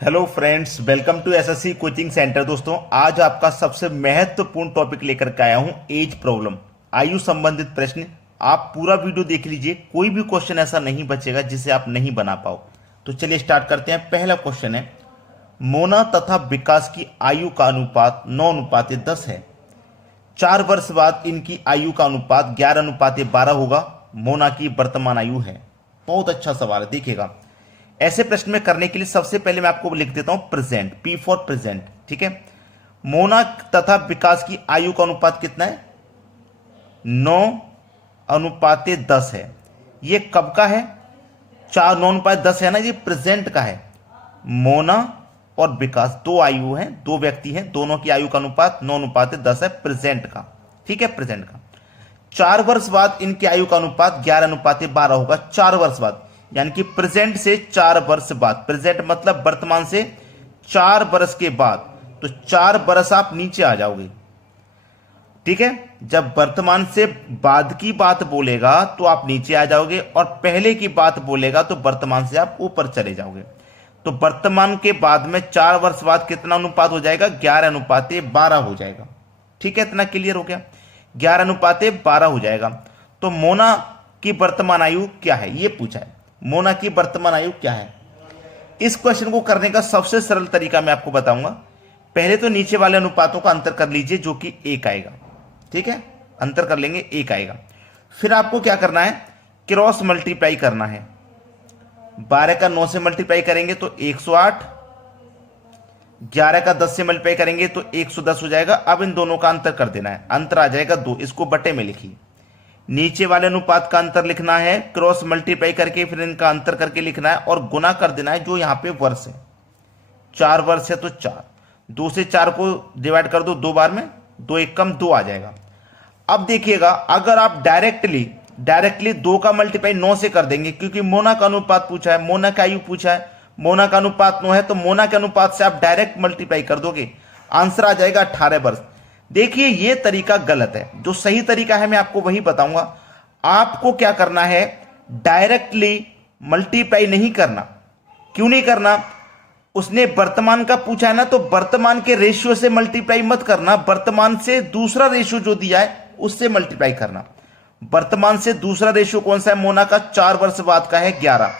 Hello friends, welcome to SSC coaching centre. दोस्तों, आज आपका सबसे महत्वपूर्ण टॉपिक लेकर के आया हूं, एज प्रॉब्लम, आयु संबंधित प्रश्न। आप पूरा वीडियो देख लीजिए, कोई भी क्वेश्चन ऐसा नहीं बचेगा जिसे आप नहीं बना पाओ। तो चलिए स्टार्ट करते हैं। पहला क्वेश्चन है, मोना तथा विकास की आयु का अनुपात 9:10 है। 4 वर्ष बाद इनकी आयु का अनुपात 11:12 होगा। मोना की वर्तमान आयु है। बहुत अच्छा सवाल है, देखिएगा। ऐसे प्रश्न में करने के लिए सबसे पहले मैं आपको लिख देता हूं प्रेजेंट, पी फॉर प्रेजेंट। ठीक है, मोना तथा विकास की आयु का अनुपात कितना है? 9:10 है। ये कब का है? 9:10 है ना, ये प्रेजेंट का है। मोना और विकास दो आयु हैं, दो व्यक्ति हैं, दोनों की आयु का अनुपात 9:10 है, प्रेजेंट का। ठीक है, प्रेजेंट का। 4 वर्ष बाद इनकी आयु का अनुपात 11:12 होगा। 4 वर्ष बाद यानी कि प्रेजेंट से 4 वर्ष बाद, प्रेजेंट मतलब वर्तमान से 4 वर्ष के बाद, तो 4 वर्ष आप नीचे आ जाओगे। ठीक है, जब वर्तमान से बाद की बात बोलेगा तो आप नीचे आ जाओगे, और पहले की बात बोलेगा तो वर्तमान से आप ऊपर चले जाओगे। तो वर्तमान के बाद में 4 वर्ष बाद कितना अनुपात हो जाएगा? 11:12 हो जाएगा। ठीक है, इतना क्लियर हो गया? 11:12 हो जाएगा। तो मोना की वर्तमान आयु क्या है, ये पूछा है। मोना की वर्तमान आयु क्या है? इस क्वेश्चन को करने का सबसे सरल तरीका मैं आपको बताऊंगा। पहले तो नीचे वाले अनुपातों का अंतर कर लीजिए, जो कि 1 आएगा। ठीक है, अंतर कर लेंगे, 1 आएगा। फिर आपको क्या करना है? क्रॉस मल्टीप्लाई करना है। 12 का 9 से मल्टीप्लाई करेंगे तो 108, 11 का 10 से मल्टीप्लाई करेंगे तो 110 हो जाएगा। अब इन दोनों का अंतर कर देना है, अंतर आ जाएगा 2। इसको बटे में लिखिए। नीचे वाले अनुपात का अंतर लिखना है, क्रॉस मल्टीप्लाई करके फिर इनका अंतर करके लिखना है, और गुना कर देना है जो यहां पे वर्ष है। 4 वर्ष है तो 4, 2 से 4 को डिवाइड कर दो 2 बार में, 2 1 कम 2 आ जाएगा। अब देखिएगा, अगर आप डायरेक्टली 2 का मल्टीप्लाई 9 से कर देंगे, क्योंकि मोना का अनुपात पूछा है, मोना का आयु पूछा है, मोना का अनुपात 9 है, तो मोना के अनुपात से आप डायरेक्ट मल्टीप्लाई कर दोगे, आंसर आ जाएगा 18 वर्ष। देखिए, यह तरीका गलत है। जो सही तरीका है मैं आपको वही बताऊंगा। आपको क्या करना है? डायरेक्टली मल्टीप्लाई नहीं करना। क्यों नहीं करना? उसने वर्तमान का पूछा है ना, तो वर्तमान के रेशियो से मल्टीप्लाई मत करना, वर्तमान से दूसरा रेशियो जो दिया है उससे मल्टीप्लाई करना। वर्तमान से दूसरा रेशियो कौन सा है? मोना का 4 वर्ष बाद का है 11।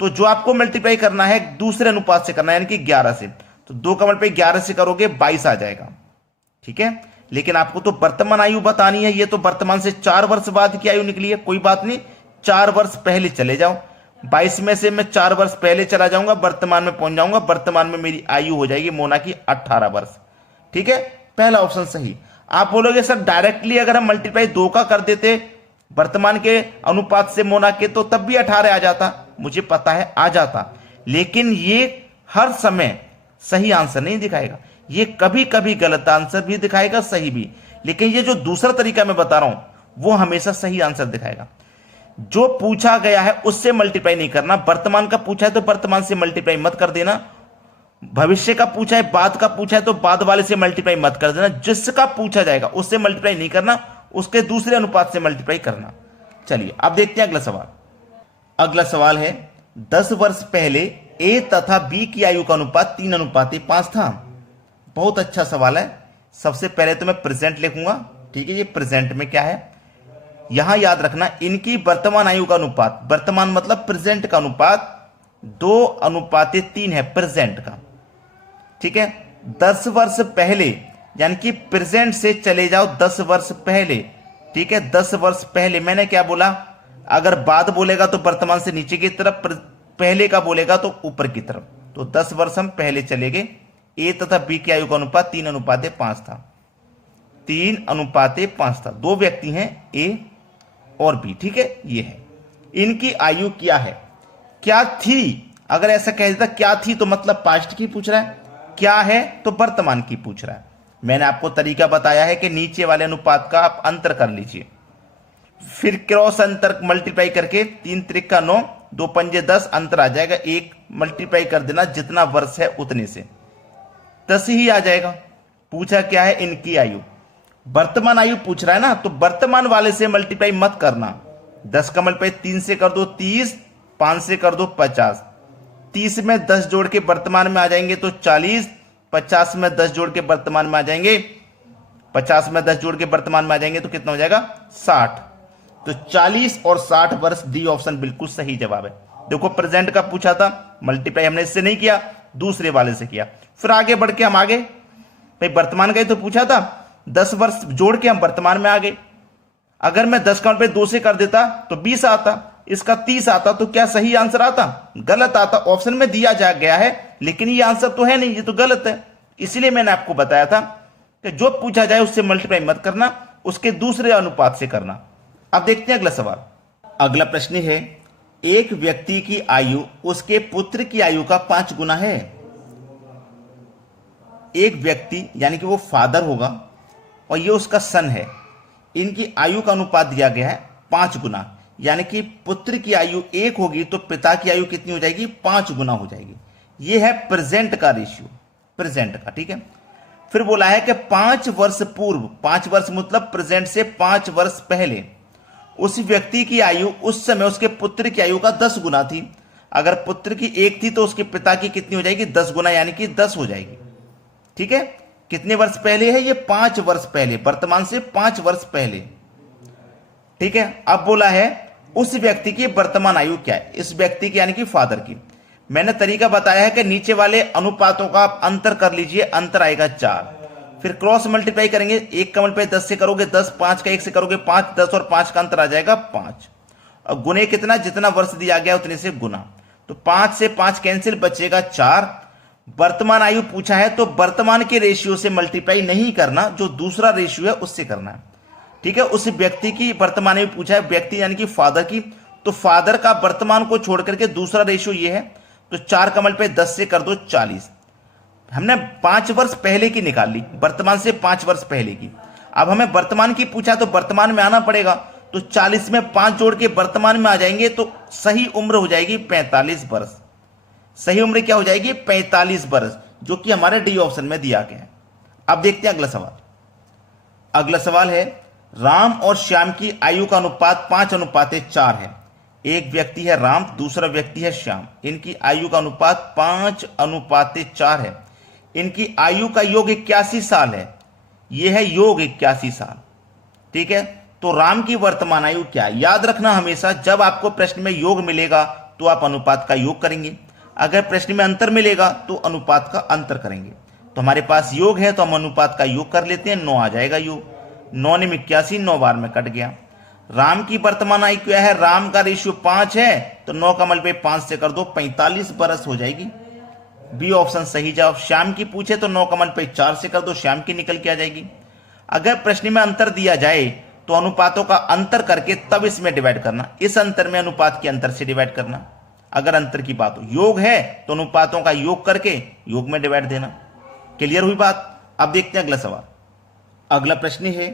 तो जो आपको मल्टीप्लाई करना है दूसरे अनुपात से करना है, यानी कि 11 से। तो 2 का मल्टीप्लाई 11 से करोगे 22 आ जाएगा। ठीक है, लेकिन आपको तो वर्तमान आयु बतानी है। ये तो वर्तमान से 4 वर्ष बाद की आयु निकली है। कोई बात नहीं, 4 वर्ष पहले चले जाओ। 22 में से मैं 4 वर्ष पहले चला जाऊंगा, वर्तमान में पहुंच जाऊंगा। वर्तमान में मेरी आयु हो जाएगी मोना की 18 वर्ष। ठीक है, पहला ऑप्शन सही। आप बोलोगे सर डायरेक्टली अगर हम मल्टीप्लाई 2 का कर देते वर्तमान के अनुपात से मोना के, तो तब भी 18 आ जाता। मुझे पता है आ जाता, लेकिन ये हर समय सही आंसर नहीं दिखाएगा। ये कभी कभी गलत आंसर भी दिखाएगा, सही भी। लेकिन ये जो दूसरा तरीका मैं बता रहा हूं वो हमेशा सही आंसर दिखाएगा। जो पूछा गया है उससे मल्टीप्लाई नहीं करना। वर्तमान का पूछा है तो वर्तमान से मल्टीप्लाई मत कर देना। भविष्य का पूछा है, बाद का पूछा है तो बाद वाले से मल्टीप्लाई मत कर देना। जिसका पूछा जाएगा उससे मल्टीप्लाई नहीं करना, उसके दूसरे अनुपात से मल्टीप्लाई करना। चलिए अब देखते हैं अगला सवाल। अगला सवाल है, 10 वर्ष पहले ए तथा बी की आयु का अनुपात 3:5 था। बहुत अच्छा सवाल है। सबसे पहले तो मैं प्रेजेंट लिखूंगा। ठीक है, ये प्रेजेंट में क्या है यहां याद रखना, इनकी वर्तमान आयु का अनुपात, वर्तमान मतलब प्रेजेंट का अनुपात 2:3 है, प्रेजेंट का। ठीक है, 10 वर्ष पहले यानी कि प्रेजेंट से चले जाओ 10 वर्ष पहले। ठीक है, 10 वर्ष पहले मैंने क्या बोला? अगर बाद बोलेगा तो वर्तमान से नीचे की तरफ, पहले का बोलेगा तो ऊपर की तरफ। तो 10 वर्ष हम पहले चले गए। ए तथा बी की आयु का अनुपात 3:5 था। 3:5 था। दो व्यक्ति हैं, ए और बी। ठीक है, ये है। इनकी आयु क्या है? क्या थी? अगर ऐसा कह देता क्या थी तो मतलब पास्ट की पूछ रहा है, क्या है तो वर्तमान की पूछ रहा है। मैंने आपको तरीका बताया है कि नीचे वाले अनुपात का आप अंतर कर लीजिए, फिर क्रॉस अंतर मल्टीप्लाई करके 3 त्रिक का 9, 2 पंजे 10, अंतर आ जाएगा 1, मल्टीप्लाई कर देना जितना वर्ष है उतने से, 10 ही आ जाएगा। पूछा क्या है? इनकी आयु। वर्तमान आयु पूछ रहा है ना, तो वर्तमान वाले से मल्टीप्लाई मत करना। 10 का मल्टीप्लाई 3 से कर दो 30, 5 से कर दो 50, 30 में 10 जोड़ के वर्तमान में आ जाएंगे तो 40, 50 में 10 जोड़ के वर्तमान में आ जाएंगे, 50 में 10 जोड़ के वर्तमान में आ जाएंगे तो कितना हो जाएगा 60। तो 40 और 60 वर्ष, डी ऑप्शन बिल्कुल सही जवाब है। देखो प्रेजेंट का पूछा था, मल्टीप्लाई हमने इससे नहीं किया, दूसरे वाले से किया। फिर आगे बढ़ के हम आगे भाई वर्तमान का ही तो पूछा था, 10 वर्ष जोड़ के हम वर्तमान में आ गए। अगर मैं 10 का 2 से कर देता तो 20 आता, इसका 30 आता, तो क्या सही आंसर आता? गलत आता। ऑप्शन में दिया जा गया है लेकिन ये आंसर तो है नहीं, ये तो गलत है। इसलिए मैंने आपको बताया था कि जो पूछा जाए उससे मल्टीप्लाई मत करना, उसके दूसरे अनुपात से करना। अब देखते हैं अगला सवाल। अगला प्रश्न है, एक व्यक्ति की आयु उसके पुत्र की आयु का 5 गुना है। एक व्यक्ति यानी कि वो फादर होगा और ये उसका सन है, इनकी आयु का अनुपात दिया गया है 5 गुना, यानी कि पुत्र की आयु 1 होगी तो पिता की आयु कितनी हो जाएगी? 5 गुना हो जाएगी। ये है प्रेजेंट का रेशियो, प्रेजेंट का, ठीक है। फिर बोला है कि 5 वर्ष पूर्व, 5 वर्ष मतलब प्रेजेंट से 5 वर्ष पहले, उस व्यक्ति की आयु उस समय उसके पुत्र की आयु का 10 गुना थी। अगर पुत्र की 1 थी तो उसके पिता की कितनी हो जाएगी? 10 गुना, यानी कि 10 हो जाएगी, ठीक है। कितने वर्ष पहले है ये? 5 वर्ष पहले, वर्तमान से 5 वर्ष पहले, ठीक है। अब बोला है उस व्यक्ति की वर्तमान आयु क्या है? इस व्यक्ति की यानी कि फादर की। मैंने तरीका बताया है कि नीचे वाले अनुपातों का आप अंतर कर लीजिए, अंतर आएगा 4, फिर क्रॉस मल्टीप्लाई करेंगे, 1 का मल्टीप्लाई 10 से करोगे 10, 5 का 1 से करोगे 5, 10 और 5 का अंतर आ जाएगा 5। और गुने कितना? जितना वर्ष दिया गया उतने से गुना, तो 5 से 5 कैंसिल, बचेगा 4। वर्तमान आयु पूछा है तो वर्तमान के रेशियो से मल्टीप्लाई नहीं करना, जो दूसरा रेशियो है उससे करना है, ठीक है। उस व्यक्ति की वर्तमान आयु पूछा है, व्यक्ति यानी कि फादर की, तो फादर का वर्तमान को छोड़ करके दूसरा रेशियो ये है, तो 4 का मल्टीप्लाई 10 से कर दो 40। हमने 5 वर्ष पहले की निकाल ली, वर्तमान से 5 वर्ष पहले की। अब हमें वर्तमान की पूछा तो वर्तमान में आना पड़ेगा, तो 40 में 5 जोड़ के वर्तमान में आ जाएंगे तो सही उम्र हो जाएगी 45 वर्ष। सही उम्र क्या हो जाएगी? 45 वर्ष, जो कि हमारे डी ऑप्शन में दिया गया है। अब देखते हैं अगला सवाल। अगला सवाल है, राम और श्याम की आयु का अनुपात 5:4 है। एक व्यक्ति है राम, दूसरा व्यक्ति है श्याम, इनकी आयु का अनुपात 5:4 है। इनकी आयु का योग 81 साल है, यह है योग 81 साल, ठीक है। तो राम की वर्तमान आयु क्या है? याद रखना हमेशा जब आपको प्रश्न में योग मिलेगा तो आप अनुपात का योग करेंगे, अगर प्रश्न में अंतर मिलेगा तो अनुपात का अंतर करेंगे। तो हमारे पास योग है तो हम अनुपात का योग कर लेते हैं, 9 आ जाएगा योग, 9 ने 81, 9 बार में कट गया। राम की वर्तमान आयु क्या है? राम का रेशियो 5 है तो 9 का मल्टीप्लाई 5 से कर दो, 45 वर्ष हो जाएगी, बी ऑप्शन सही जवाब। श्याम की पूछे तो 9 का मल्टीप्लाई 4 से कर दो, श्याम की निकल के आ जाएगी। अगर प्रश्न में अंतर दिया जाए तो अनुपातों का अंतर करके तब इसमें डिवाइड करना, इस अंतर में अनुपात के अंतर से डिवाइड करना। अगर अंतर की बात हो, योग है तो अनुपातों का योग करके योग में डिवाइड देना। क्लियर हुई बात? अब देखते हैं अगला सवाल। अगला प्रश्न है,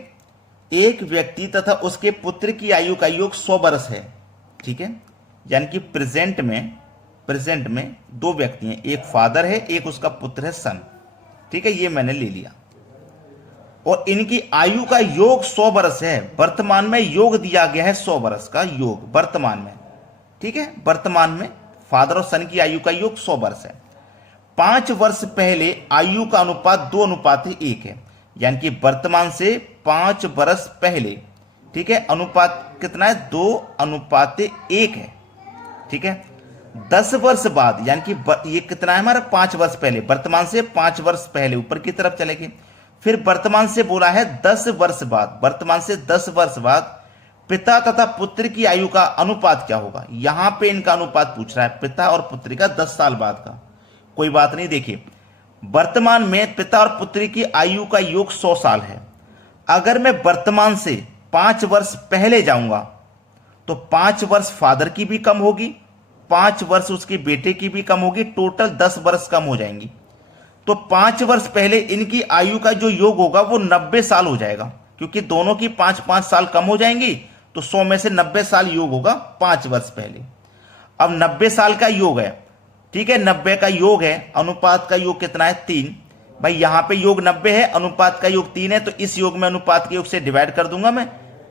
एक व्यक्ति तथा उसके पुत्र की आयु का योग 100 वर्ष है, ठीक है। यानी कि प्रेजेंट में 2 व्यक्ति हैं, एक फादर है, एक उसका पुत्र है सन, ठीक है, ये मैंने ले लिया। और इनकी आयु का योग 100 वर्ष है। वर्तमान में योग दिया गया है 100 वर्ष का योग वर्तमान में, ठीक है। वर्तमान में फादर और सन की आयु का योग 100 वर्ष है। 5 वर्ष पहले आयु का अनुपात 2:1 है, यानी कि वर्तमान से 5 वर्ष पहले, ठीक है, अनुपात कितना है? 2:1 है, ठीक है। 10 वर्ष बाद, यानी कि ये कितना है हमारा? 5 वर्ष पहले, वर्तमान से 5 वर्ष पहले ऊपर की तरफ चलेंगे। फिर वर्तमान से बोला है 10 वर्ष बाद, वर्तमान से 10 वर्ष बाद पिता तथा पुत्र की आयु का अनुपात क्या होगा? यहां पे इनका अनुपात पूछ रहा है, पिता और पुत्री का 10 साल बाद का। कोई बात नहीं, देखिए वर्तमान में पिता और पुत्री की आयु का योग 100 साल है। अगर मैं वर्तमान से 5 वर्ष पहले जाऊंगा तो 5 वर्ष फादर की भी कम होगी, 5 वर्ष उसके बेटे की भी कम होगी, टोटल 10 वर्ष कम हो जाएंगी। तो 5 वर्ष पहले इनकी आयु का जो योग होगा वो 90 साल हो जाएगा, क्योंकि दोनों की 5-5 साल कम हो जाएंगी, तो 100 में से 90 साल योग होगा 5 वर्ष पहले। अब 90 साल का योग है, ठीक है, 90 का योग है, अनुपात का योग कितना है? 3। भाई यहां पे योग 90 है, अनुपात का योग 3 है, तो इस योग में अनुपात के योग से डिवाइड कर दूंगा मैं,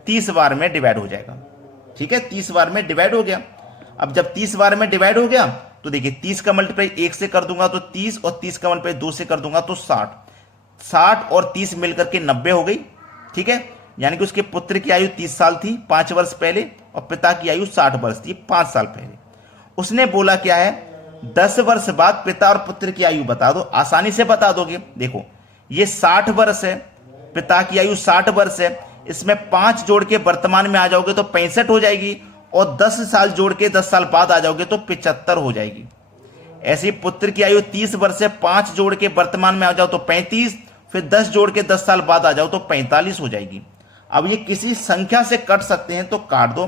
30 बार में डिवाइड हो जाएगा, ठीक है, 30 बार में डिवाइड हो गया। अब जब 30 बार में डिवाइड हो गया तो देखिए 30 का मल्टीप्लाई 1 से कर दूंगा तो 30, और 30 का मल्टीप्लाई 2 से कर दूंगा तो 60। 60 और 30 मिलकर के 90 हो गई। ठीक है, यानी कि उसके पुत्र की आयु 30 साल थी 5 वर्ष पहले, और पिता की आयु 60 वर्ष थी 5 साल पहले। उसने बोला क्या है, 10 वर्ष बाद पिता और पुत्र की आयु बता दो। आसानी से बता दोगे। देखो ये 60 वर्ष है, पिता की आयु 60 वर्ष है, इसमें 5 जोड़ के वर्तमान में आ जाओगे तो 65 हो जाएगी, और 10 साल जोड़ के 10 साल बाद आ जाओगे तो 75 हो जाएगी। ऐसे पुत्र की आयु 30 वर्ष है, 5 जोड़ के वर्तमान में आ जाओ तो 35, फिर 10 जोड़ के 10 साल बाद आ जाओ तो 45 हो जाएगी। अब ये किसी संख्या से कट सकते हैं तो काट दो।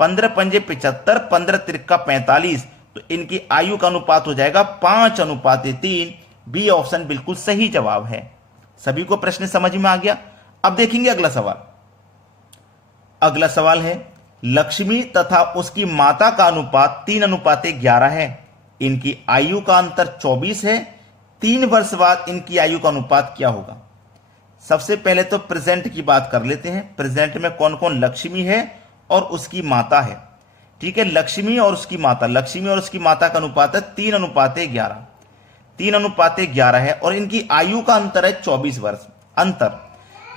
15 पंजे 75, 15 त्रिका 45, तो इनकी आयु का अनुपात हो जाएगा 5:3। बी ऑप्शन बिल्कुल सही जवाब है। सभी को प्रश्न समझ में आ गया। अब देखेंगे अगला सवाल। अगला सवाल है, लक्ष्मी तथा उसकी माता का अनुपात 3:11 है। इनकी आयु का अंतर 24 है। 3 वर्ष बाद इनकी आयु का अनुपात क्या होगा? सबसे पहले तो प्रेजेंट की बात कर लेते हैं। प्रेजेंट में कौन कौन लक्ष्मी है और उसकी माता है। ठीक है, लक्ष्मी और उसकी माता, लक्ष्मी और उसकी माता का अनुपात है 3:11। 3:11 है, और इनकी आयु का अंतर है 24 वर्ष। अंतर,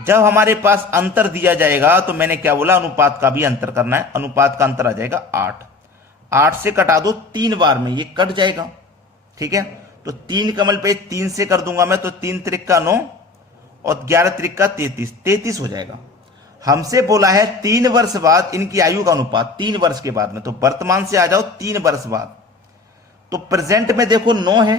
जब हमारे पास अंतर दिया जाएगा तो मैंने क्या बोला, अनुपात का भी अंतर करना है। अनुपात का अंतर आ जाएगा 8। 8 से कटा दो 3 बार में, ये कट जाएगा। ठीक है, तो 3 कमल पे 3 से कर दूंगा मैं, तो 3 त्रिका 9 और 11 त्रिका 33, 33 हो जाएगा। हमसे बोला है 3 वर्ष बाद इनकी आयु का अनुपात, 3 वर्ष के बाद में, तो वर्तमान से आ जाओ 3 वर्ष बाद। तो प्रेजेंट में देखो 9 है,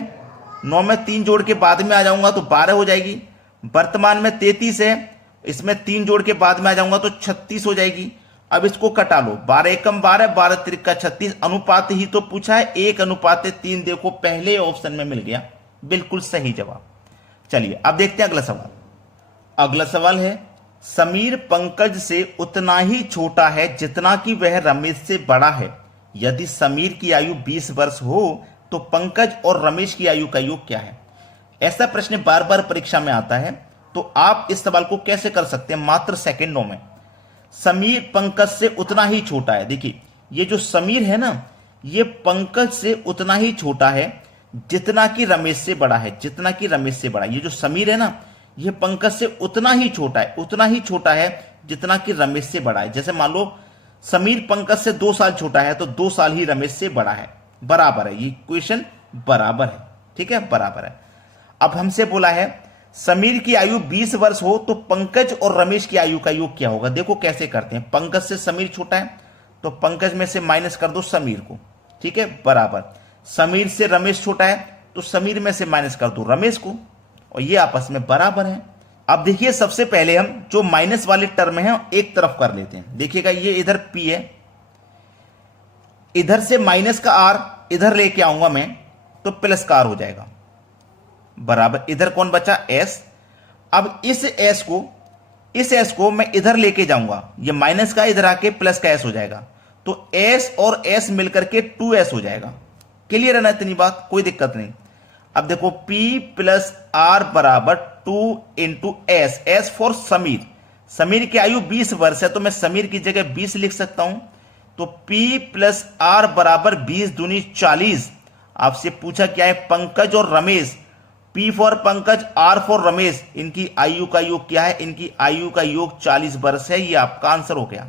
9 में 3 जोड़ के बाद में आ जाऊंगा तो 12 हो जाएगी। वर्तमान में 33 है, इसमें 3 जोड़ के बाद में आ जाऊंगा तो 36 हो जाएगी। अब इसको कटा लो, 12 एकम 12, 12 त्रिका 36। अनुपात ही तो पूछा है, 1:3। देखो पहले ऑप्शन में मिल गया, बिल्कुल सही जवाब। चलिए अब देखते हैं अगला सवाल। अगला सवाल है, समीर पंकज से उतना ही छोटा है जितना कि वह रमेश से बड़ा है। यदि समीर की आयु 20 वर्ष हो तो पंकज और रमेश की आयु का योग क्या है? ऐसा प्रश्न बार बार परीक्षा में आता है, तो आप इस सवाल को कैसे कर सकते हैं मात्र सेकंडों में। समीर पंकज से उतना ही छोटा है। देखिए ये जो समीर है ना, ये पंकज से उतना ही छोटा है जितना कि रमेश से बड़ा है। जितना कि रमेश से बड़ा, ये जो समीर है ना, ये पंकज से उतना ही छोटा है, उतना ही छोटा है जितना कि रमेश से बड़ा है। जैसे मान लो समीर पंकज से 2 साल छोटा है तो 2 साल ही रमेश से बड़ा है। बराबर है, ये इक्वेशन बराबर है। ठीक है, बराबर है। अब हमसे बोला है समीर की आयु 20 वर्ष हो तो पंकज और रमेश की आयु का योग क्या होगा। देखो कैसे करते हैं। पंकज से समीर छोटा है तो पंकज में से माइनस कर दो समीर को। ठीक है, बराबर। समीर से रमेश छोटा है तो समीर में से माइनस कर दो रमेश को, और ये आपस में बराबर है। अब देखिए सबसे पहले हम जो माइनस वाले टर्म है एक तरफ कर लेते हैं। देखिएगा ये इधर P है, इधर से माइनस का R इधर लेके आऊंगा मैं तो प्लस का R हो जाएगा, बराबर। इधर कौन बचा, S। अब इस S को मैं इधर लेके जाऊंगा, ये माइनस का इधर आके प्लस का S हो जाएगा, तो S और S मिलकर के 2S हो जाएगा। क्लियर है ना इतनी बात, कोई दिक्कत नहीं। अब देखो P प्लस R बराबर 2 into S। S for Sameer. Sameer की आयु 20 वर्ष है तो मैं समीर की जगह 20 लिख सकता हूं। तो P प्लस R बराबर 20 दूनी 40। आपसे पूछा क्या है, पंकज और Ramesh. P for Pankaj, R for Ramesh, इनकी आयु का योग क्या है? इनकी आयु का योग 40 वर्ष है। ये आपका आंसर हो गया।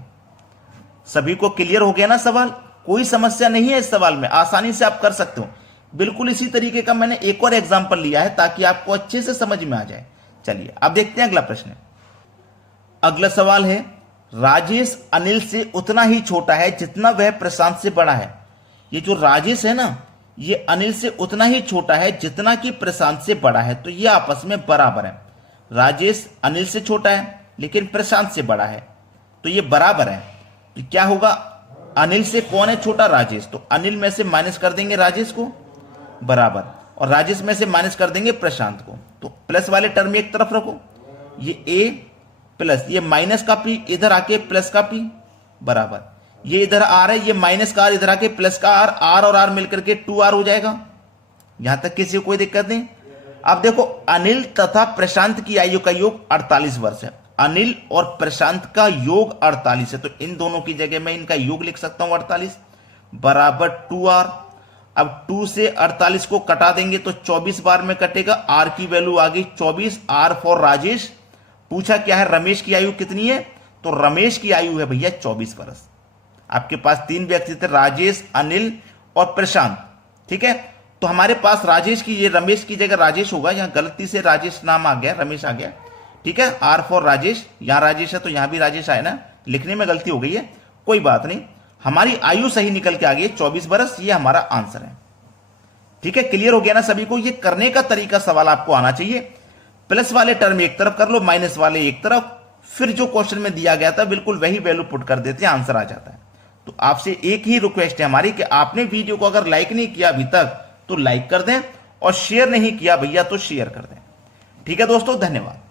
सभी को क्लियर हो गया ना सवाल? कोई समस्या नहीं है इस सवाल में, आसानी से आप कर सकते हो। बिल्कुल इसी तरीके का मैंने एक और एग्जांपल लिया है ताकि आपको अच्छे से समझ में आ जाए। चलिए अब देखते हैं अगला प्रश्न। अगला सवाल है, राजेश अनिल से उतना ही छोटा है जितना वह प्रशांत से बड़ा है। ये जो राजेश है ना, ये अनिल से उतना ही छोटा है जितना कि प्रशांत से बड़ा है, तो ये आपस में बराबर है। राजेश अनिल से छोटा है लेकिन प्रशांत से बड़ा है, तो ये बराबर है। तो क्या होगा, अनिल से कौन है छोटा? राजेश। तो अनिल में से माइनस कर देंगे राजेश को, बराबर, और राजेश में से माइनस कर देंगे प्रशांत को। तो प्लस वाले टर्म एक तरफ रखो, ये A प्लस ये माइनस का P इधर आके प्लस का P, बराबर। ये इधर R है, ये माइनस का R इधर आके प्लस का R, R और R मिलकर के 2R हो जाएगा। यहां तक किसी को कोई दिक्कत नहीं। अब देखो अनिल तथा प्रशांत की आयु का योग 48 वर्ष है। अनिल और प्रशांत का योग 48 है, तो इन दोनों की जगह मैं इनका योग लिख सकता हूं 48 बराबर 2R। अब 2 से 48 को कटा देंगे तो 24 बार में कटेगा। आर की वैल्यू आ गई 24। R for Rajesh. पूछा क्या है, रमेश की आयु कितनी है, तो रमेश की आयु है भैया 24 वर्ष। आपके पास 3 व्यक्ति थे, राजेश, अनिल और प्रशांत। ठीक है, तो हमारे पास राजेश की, ये रमेश की जगह राजेश होगा, यहां गलती से राजेश नाम आ गया, रमेश आ गया। ठीक है, आर फॉर राजेश, यहां राजेश है तो यहां भी राजेश आए ना, लिखने में गलती हो गई है, कोई बात नहीं। हमारी आयु सही निकल के आ गई 24 वर्ष, ये हमारा आंसर है। ठीक है, क्लियर हो गया ना सभी को। ये करने का तरीका सवाल आपको आना चाहिए। प्लस वाले टर्म एक तरफ कर लो, माइनस वाले एक तरफ, फिर जो क्वेश्चन में दिया गया था बिल्कुल वही वैल्यू पुट कर देते हैं, आंसर आ जाता है। तो आपसे एक ही रिक्वेस्ट है हमारी कि आपने वीडियो को अगर लाइक नहीं किया अभी तक तो लाइक कर दें, और शेयर नहीं किया भैया तो शेयर कर दें। ठीक है दोस्तों, धन्यवाद।